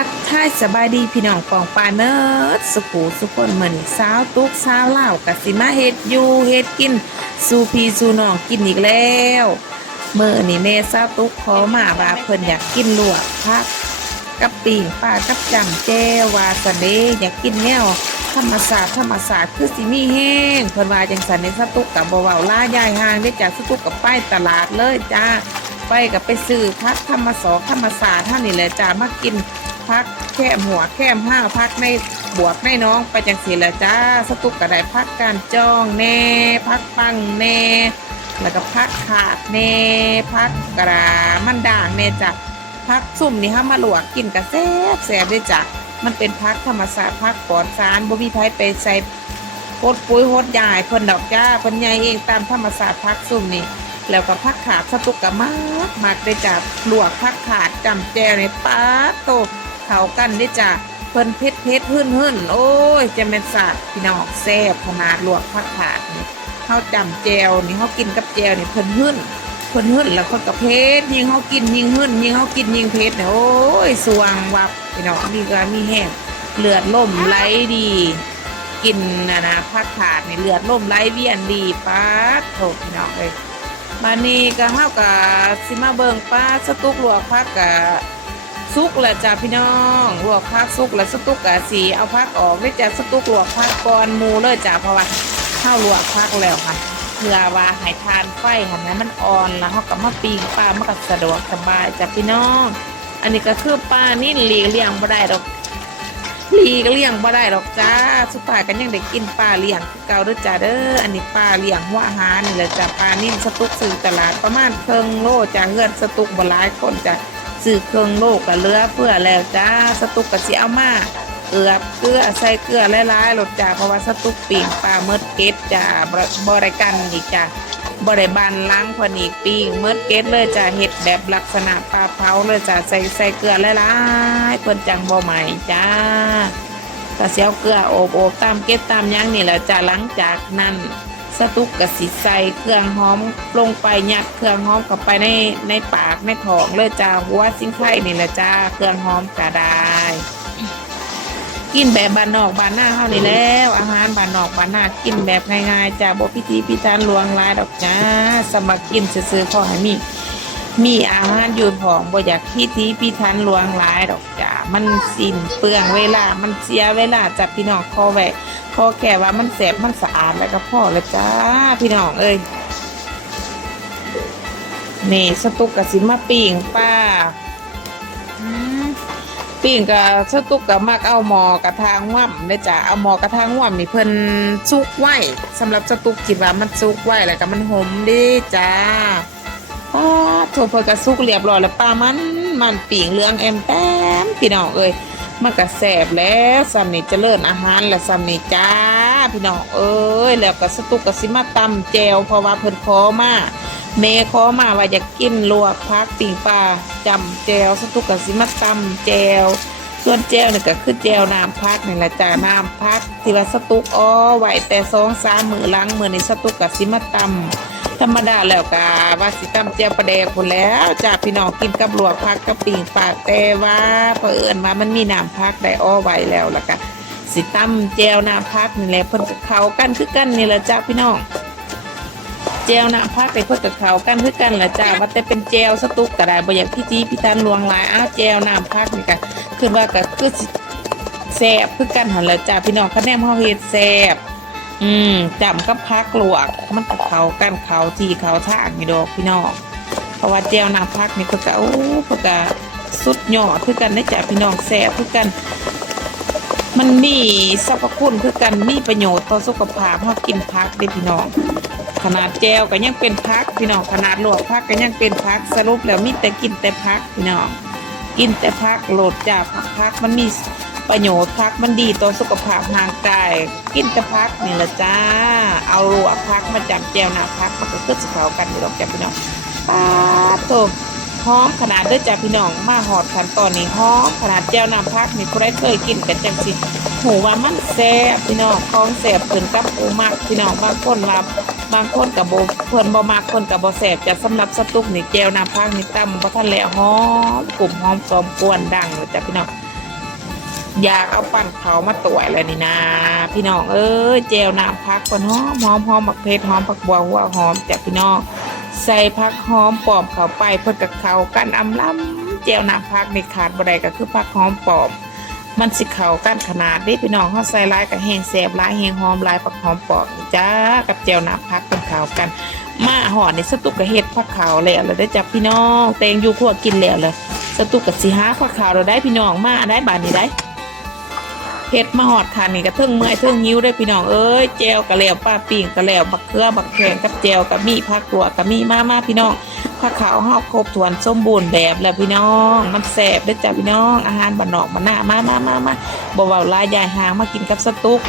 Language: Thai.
ทักทายสบายดีพี่น้องปองปายเมิดสุขูสุขคนเหมือนสาวตุกสาวเล่ากะสิมาเฮ็ดอยู่เฮ็ดกินสูพีสูน้องกินอีกแล้วเมื่อนี่แม่สาวตุกขอมาว่าเพิ่นอยากกินลวกพักกับปิงปลากับจำแจววาสะเดอยากกินแนวธรรมศาสตร์ธรรมศาสตร์คือสิมีแห้งเพิ่นว่าจังสันในสาตุกกับบ่เว้าล่ายายห่างได้จากสตุกกับป้ายตลาดเลยจ้าไปกับไปซื้อพักธรรมศอกธรรมศาสตร์ท่านนี่แหละจ้ามากิน พักแค่หัวแค่ห้าพักในบวกในน้องไปจังสีละจ้าสตุกกระไดพักการจ้องแน่พักปังแน่แล้วก็พักขาดแน่พักกระมันด่างแน่จ้ะพักซุ่มนี่ห้ามาหลวกกินกระแซบแซบด้วยจ้ะมันเป็นพักธรรมศาสตร์พักปลอดสารบ่มีไผไปใส่โคตรปุ๋ยโคตรยายเพิ่นดอกจ้าเพิ่นใหญ่เองตามธรรมศาสตร์พักซุ่มนี่แล้วก็พักขาดสตุกกะมากมากได้จ้ะลวกพักขาดจำแจวในป้าโต เขากันได้จ้ะเพิ่นเพชรเพชรหื่นหื่นโอ้ยเจะเป็นสัตว์พี่น้องแซ่บขนาดลวกพักขาดนี่เขาจำแจวนี่เขากินกับแจวนี่เพิ่นหื่นเพิ่นหื่นแล้วคนกับเพชรยิงเขากินยิงหื่นยิงเขากินยิงเพชรเนี่ยโอ้ยสวงวับพี่น้องนี่ก็มีแห้งเลือดล่มไหลดีกินนะนะพักขาดนี่เลือดล่มไหลเวียนดีป้าโถพี่น้องเลยมานี่ก็เฮากับสิมาเบิงป้าสตุกลวกพักกะ สุกแหละจ้าพี่น้องลวกพักสุกแล้วสตุกกะสีเอาพักออกได้จ้ะสตุกลวกพักก่อนมูเลยจ้ะเพราะว่าเฮาลวกพักแล้วค่ะเพื่อว่าให้ทานไฟหันนั้นมันอ่อนแล้วเฮาก็มาปิ้งปลามันก็สะดวกสบายจ้ะพี่น้อง อันนี้ก็คือปลานี่หลีกเลี่ยงบ่ได้ดอกหลีก็เลี้ยงบ่ได้หรอกจ้าสุดท้ายกันยังได้กินปลาเลี้ยงเก่าด้อจ้าเด้ออันนี้ปลาเลี้ยงหัวอาหารนี่แหละจ้าปลานิ่มสตุกซื้อตลาดประมาณครึ่งโลจ้าเฮือนสตุกบ่หลายคนจ้า ซื้อครึ่องโลก็เหลือเพื่อแล้วจ้าสตุกก็สิเอามาเกลือเกลือใส่เกลือหลายๆรสจ้าเพราะว่าสตุกปิ่งปลาเมดเก็ดจ้าบ่บ่ได้กันอีกจ้าบ่ได้บานล้างพอนีปิ้งเมดเก็ดเลยจ้าเฮ็ดแบบลักษณะปลาเผาเลยจ้าใส่ใส่เกลือหลายๆเพิ่นจังบ่ใหม่จ้ากระเซียวเกลือโอบโอบตามเก็บตามย่างนี่แหละจ้ะหลังจากนั้น สตุกกสิใส่เครื่องหอมลงไปยัดเครื่องหอมเข้าไปในในปากในท้องเลยจ้าหัวซิงไข่นี่แหละจ้าเครื่องหอมก็ได้กินแบบบ้านนอกบ้านหน้าเฮานี่แล้ว อาหารบ้านนอกบ้านหน้ากินแบบง่ายๆจ้าบ่พิธีพิธันลวงลายดอกจ้า สมัครกินซื่อๆขอให้มีมีอาหารอยู่ของบ่อยากพิธีพิธันหลวงลายดอกจ้ามันสิ้นเปลืองเวลามันเสียเวลาจับพี่น้องคอแหวก คอแค่ว่ามันแสบมันสะอาดแล้วก็พอแล้วจ้าพี่น้องเอ้ยนี่สตุกกะสิมาปิ่งป้าปิ่งกับสตุกกะมักเอาหมอกระทางว่ำเด้อจ้าเอาหมอกระทางว่ำนี่เพิ่นซุกไว้สำหรับสตุกคิดว่ามันซุกไว้แล้วก็มันหอมดีจ้าป้าโถเพิ่นก็สุกเรียบร้อยแล้วป้ามันมันปิ่งเหลืองแอมแต้มพี่น้องเอ้ย มันก็แสบแล้วซ้ำนี่เจริญอาหารแล้วซ้ำนี่จ้า พี่น้องเอ้ยแล้วก็สตุกกสิมาตำแจวเพราะว่าเพิ่นขอมาเมขอมาว่าอยากกินลวกพักปิ่งปลาจำแจวสตุกกสิมาตำแจวส่วนแจวนี่ก็คือแจวน้ำพักนี่แหละจ้าน้ำพักที่ว่าสตุกอ้อไหวแต่สองสามมือล้างมือในสตุกกสิมาตำ ธรรมดาแล้วกาว่าสิตำเจียวปลาแดกคนแล้วจ้าพี่น้องกินกับหลวกพักกับปิ่งปากแต่ว่าเผอิญว่ามันมีน้ำพักได้อ้อไว้แล้วล่ะกะสิตำเจียวน้ำพักนี่แหละเพิ่นกับเขากันคือกันนี่แหละจ้าพี่น้องเจวน้ำพักไปเพิ่นกับเขากันคือกันแหละจ้าว่าแต่เป็นเจวสตุกก็ได้บ่อยากพี่จีพี่ตันลวงหลายอ้าวเจวน้ำพักนี่ก็คือว่าก็คือแซ่บคือกันหั่นแหละจ้าพี่น้องคะแนนเฮาเฮ็ดแซ่บ อืมจำกับพักลวก มันกับเขากันเขาทีเขาทางนี่ดอกพี่น้องเพราะว่าเจียวน้ำพักนี่เพื่อกะโอ้เพื่อกะสุดยอดคือกันได้จากพี่น้องแซ่บคือกัน มันมีสรรพคุณคือกันมีประโยชน์ต่อสุขภาพเฮากินพักเด้พี่น้อง ขนาดแจวก็ยังเป็นพักพี่น้องขนาดลวกพักก็ยังเป็นพักสรุปแล้วมีแต่กินแต่พักพี่น้องกินแต่พักโหลดจากพักพักมันมี ประโยชน์พักมันดีต่อสุขภาพทางกาย กินแต่พักนี่ละจ้า เอาลวกพักมาจับแจวหน้าพักมันก็คือสิเขากันอยู่ดอกจ้าพี่น้องป้าดโตหอมขนาดเด้อจ้าพี่น้องมาหอดขันตอนนี้หอมขนาดแจวหน้าพักนี่ผู้ใดเคยกินกันจังสิหูว่ามันแซ่บพี่น้องของแซ่บขึ้นกับปูมักพี่น้องบางคนว่าบางคนกับโบเพิ่นบ่มักคนกับบ่แซ่บจะสำหรับสตุกนี่แจวน้าพักนี่ตำบ่ทันแล้วหอมกลุ่มหอมสมกวนดังเลยจ้าพี่น้อง อยากเอาปั่นเขามาตวยเลยนี่นะ พี่น้องเอ้ยแจวน้ำพักก่อนหอมหอมหอมผักเพชรหอมผักบัวหัวหอมจากพี่น้องใส่ผักหอมปอมเขาไปเพื่อกับเขากันอำล้ำแจวน้ำพักในขาดบ่ไดก็คือผักหอมปอม มันสิเขากันขนาดนี้พี่น้องเขาใส่ลายกับแห้งแสบลายแห้งหอมลายผักหอมปอมจ้ากับแจวน้ำพักเป็นเขากัน มาห่อในสตุกกะเฮ็ดผักขาวแล้วเลยได้จับพี่น้องแตงอยู่ครัวกินแล้วเลยสตุกกะสิหาผักขาวเราได้พี่น้องมาได้บานนี้ได้ เห็ดมาหอดค่ะนี่ก็เทิงเมื่อยเทิงหิ้วได้พี่น้องเอ้ยแจวกระแล้วป้าปิ่งกระแล้วบักเขือบักแขงกับแจวกับมีผักตัวกับมีมามาพี่น้องผักขาวเฮาครบถ้วนสมบูรณ์แบบแล้วพี่น้องมันแซ่บได้จ้ะพี่น้องอาหารบ้านนอกบ้านนามามามามาบ่าวลายยายหางมากินกับสตู๊กพี่